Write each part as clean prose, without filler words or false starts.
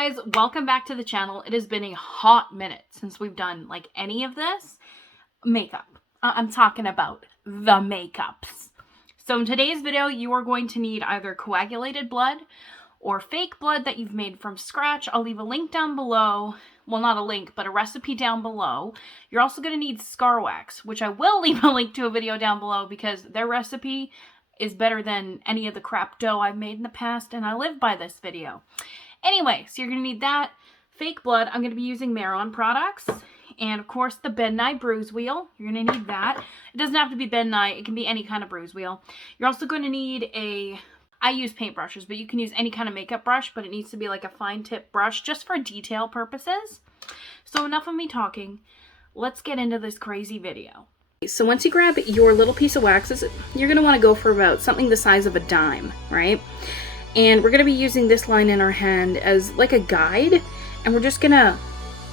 guys, welcome back to the channel. It has been a hot minute since we've done like any of this makeup. I'm talking about the makeups. So in today's video, you are going to need either coagulated blood or fake blood that you've made from scratch. I'll leave a link down below. Well, not a link, but a recipe down below. You're also going to need scar wax, which I will leave a link to a video down below because their recipe is better than any of the crap dough I've made in the past, and I live by this video. Anyway, so you're going to need that. Fake blood, I'm going to be using Maron products. And of course, the Ben Nye bruise wheel. You're going to need that. It doesn't have to be Ben Nye. It can be any kind of bruise wheel. You're also going to need I use paintbrushes, but you can use any kind of makeup brush, but it needs to be like a fine tip brush just for detail purposes. So enough of me talking. Let's get into this crazy video. So once you grab your little piece of wax, you're going to want to go for about something the size of a dime, right? And we're going to be using this line in our hand as like a guide, and we're just going to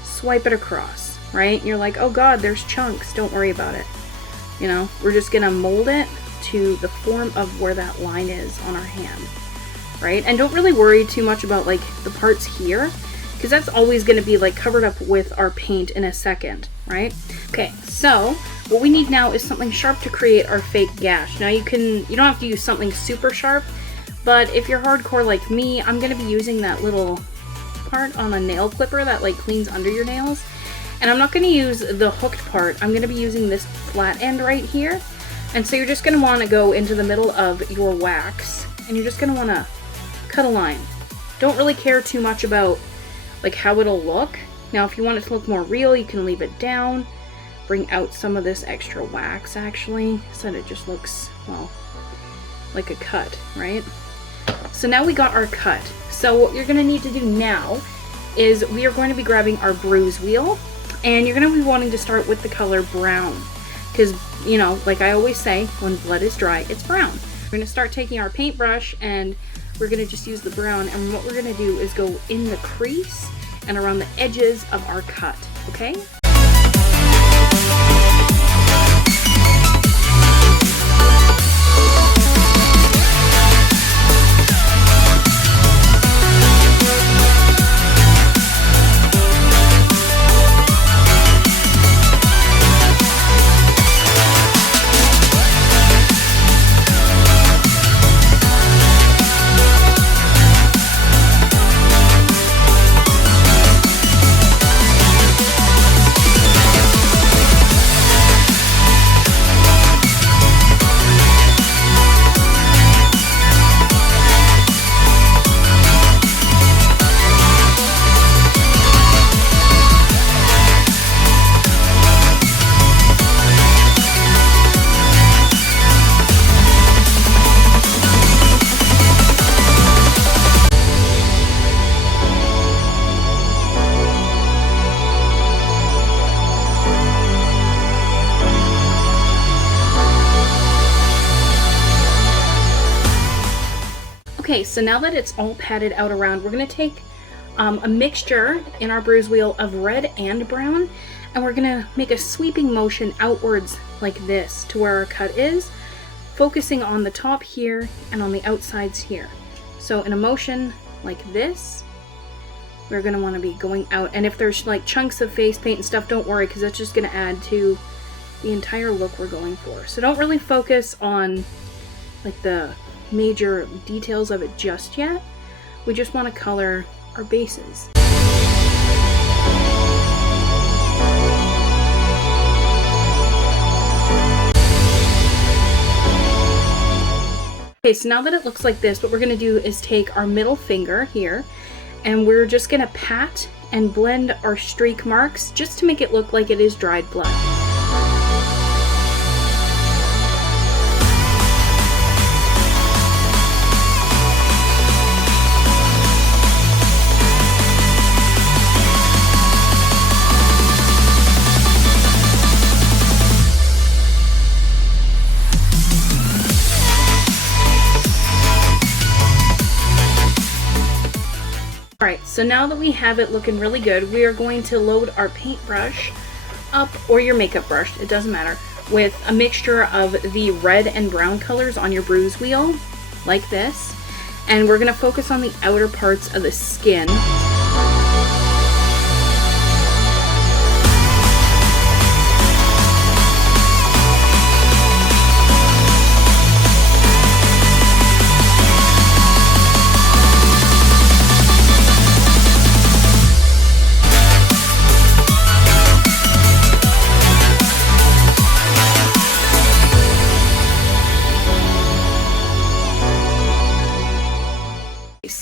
swipe it across, right? You're like, oh god, there's chunks. Don't worry about it. You know, we're just going to mold it to the form of where that line is on our hand, right? And don't really worry too much about like the parts here, because that's always going to be like covered up with our paint in a second, right? Okay, so what we need now is something sharp to create our fake gash. Now you don't have to use something super sharp, but if you're hardcore like me, I'm going to be using that little part on a nail clipper that like cleans under your nails. And I'm not going to use the hooked part. I'm going to be using this flat end right here. And so you're just going to want to go into the middle of your wax, and you're just going to want to cut a line. Don't really care too much about like how it'll look. Now if you want it to look more real, you can leave it down. Bring out some of this extra wax actually, so that it just looks, well, like a cut, right? So now we got our cut. So what you're going to need to do now is we are going to be grabbing our bruise wheel, and you're going to be wanting to start with the color brown. Because, you know, like I always say, when blood is dry, it's brown. We're going to start taking our paintbrush, and we're going to just use the brown, and what we're going to do is go in the crease and around the edges of our cut, okay? Okay, so now that it's all patted out around, we're going to take a mixture in our bruise wheel of red and brown, and we're going to make a sweeping motion outwards like this to where our cut is, focusing on the top here and on the outsides here. So in a motion like this, we're going to want to be going out, and if there's like chunks of face paint and stuff, don't worry, because that's just going to add to the entire look we're going for. So don't really focus on like the major details of it just yet. We just want to color our bases. Okay, so now that it looks like this, what we're going to do is take our middle finger here, and we're just going to pat and blend our streak marks just to make it look like it is dried blood. Alright, so now that we have it looking really good, we are going to load our paintbrush up, or your makeup brush, it doesn't matter, with a mixture of the red and brown colors on your bruise wheel, like this. And we're going to focus on the outer parts of the skin.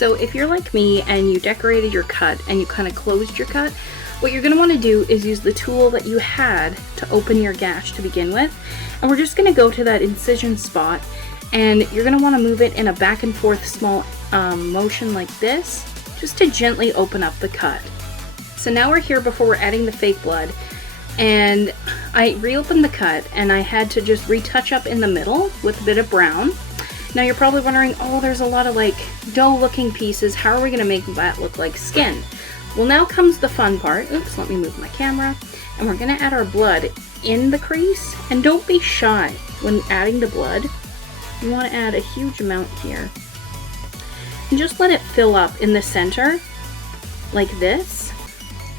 So if you're like me and you decorated your cut and you kind of closed your cut, what you're going to want to do is use the tool that you had to open your gash to begin with. And we're just going to go to that incision spot, and you're going to want to move it in a back and forth small motion like this, just to gently open up the cut. So now we're here before we're adding the fake blood, and I reopened the cut and I had to just retouch up in the middle with a bit of brown. Now you're probably wondering, oh, there's a lot of like dull looking pieces. How are we going to make that look like skin? Well, now comes the fun part. Oops, let me move my camera. And we're going to add our blood in the crease. And don't be shy when adding the blood. You want to add a huge amount here. And just let it fill up in the center like this,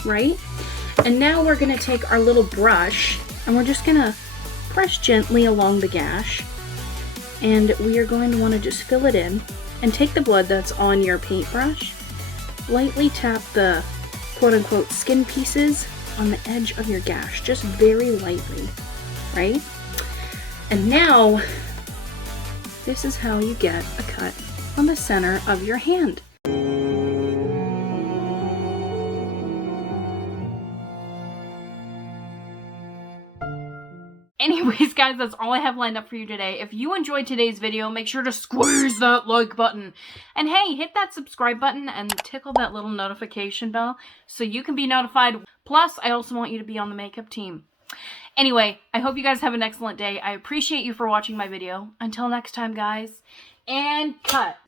right? And now we're going to take our little brush and we're just going to press gently along the gash. And we are going to want to just fill it in and take the blood that's on your paintbrush, lightly tap the quote-unquote skin pieces on the edge of your gash, just very lightly, right? And now, this is how you get a cut on the center of your hand. Anyways, guys, that's all I have lined up for you today. If you enjoyed today's video, make sure to squeeze that like button. And hey, hit that subscribe button and tickle that little notification bell so you can be notified. Plus, I also want you to be on the makeup team. Anyway, I hope you guys have an excellent day. I appreciate you for watching my video. Until next time, guys, and cut.